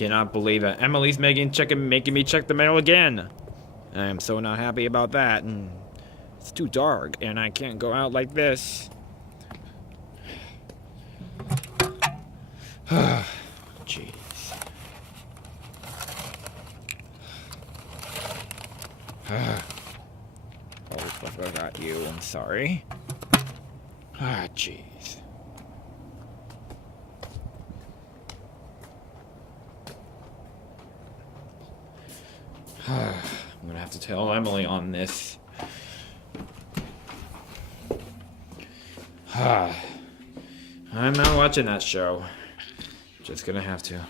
cannot believe it. Emily's making me check the mail again. I am so not happy about that. And it's too dark, and I can't go out like this. Jeez. Oh, I forgot you. I'm sorry. Jeez. I'm gonna have to tell Emily on this. I'm not watching that show. Just gonna have to.